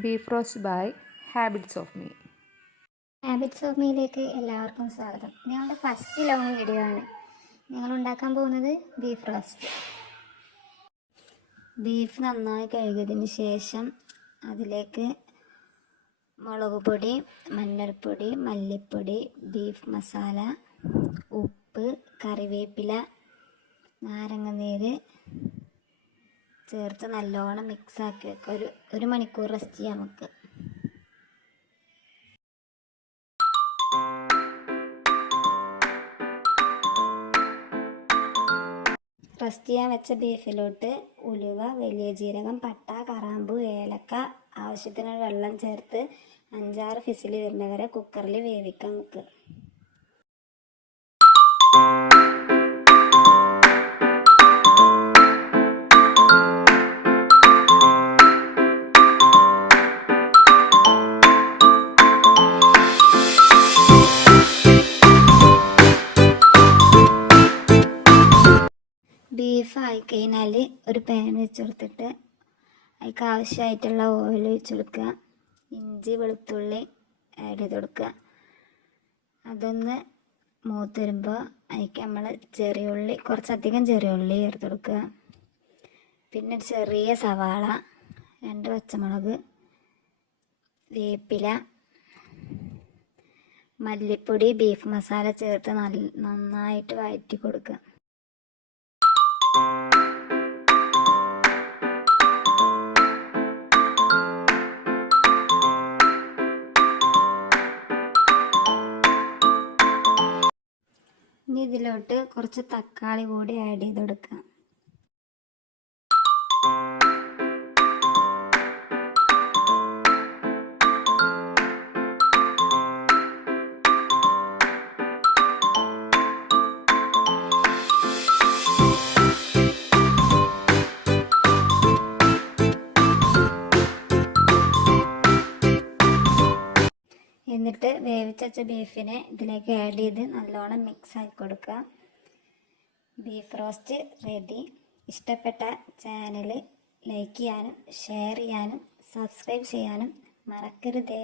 Beef roast by habits of me. Habits of മീയിലേക്ക് എല്ലാവർക്കും സ്വാഗതം. ഞങ്ങളുടെ ഫസ്റ്റ് ലോങ് വീഡിയോ ആണ്. ഞങ്ങൾ ഉണ്ടാക്കാൻ പോകുന്നത് ബീഫ് റോസ്റ്റ്. ബീഫ് നന്നായി കഴുകിയതിന് ശേഷം അതിലേക്ക് മുളക് പൊടി, മഞ്ഞൾപ്പൊടി, മല്ലിപ്പൊടി, ബീഫ് മസാല, ഉപ്പ്, കറിവേപ്പില, നാരങ്ങനീര് ചേർത്ത് നല്ലോണം മിക്സാക്കി വെക്കുക. ഒരു മണിക്കൂർ റെസ്റ്റ് ചെയ്യാം നമുക്ക്. റെസ്റ്റ് ചെയ്യാൻ വെച്ച ബീഫിലോട്ട് ഉലുവ, വലിയ ജീരകം, പട്ട, കറാമ്പു, ഏലക്ക, ആവശ്യത്തിന് വെള്ളം ചേർത്ത് 5-6 വിസിൽ വരുന്നവരെ കുക്കറിൽ വേവിക്കാൻ വെക്കുക. ബീഫ് ആയിക്കഴിഞ്ഞാൽ ഒരു പാൻ വെച്ച് കൊടുത്തിട്ട് അതിലേക്ക് ആവശ്യമായിട്ടുള്ള ഓയിൽ ഒഴിച്ച് കൊടുക്കുക. ഇഞ്ചി വെളുത്തുള്ളി ആഡ് ചെയ്ത് കൊടുക്കുക. അതൊന്ന് മൂത്ത് വരുമ്പോൾ അതിലേക്ക് നമ്മൾ കുറച്ചധികം ചെറിയ ഉള്ളി ചേർത്ത് കൊടുക്കുക. പിന്നെ ഒരു ചെറിയ സവാള, 2 പച്ചമുളക്, വേപ്പില, മല്ലിപ്പൊടി, ബീഫ് മസാല ചേർത്ത് നന്നായിട്ട് വഴറ്റി കൊടുക്കുക. ഇനി ഇതിലോട്ട് കുറച്ച് തക്കാളി കൂടി ആഡ് ചെയ്ത് കൊടുക്കുക. എന്നിട്ട് വേവിച്ച ബീഫിനെ ഇതിലേക്ക് ആഡ് ചെയ്ത് നല്ലോണം മിക്സ് ആക്കി കൊടുക്കുക. Beef roast ready. ഇഷ്ടപ്പെട്ട ചാനൽ ലൈക്ക് ചെയ്യാനും ഷെയർ ചെയ്യാനും സബ്സ്ക്രൈബ് ചെയ്യാനും മറക്കരുതേ.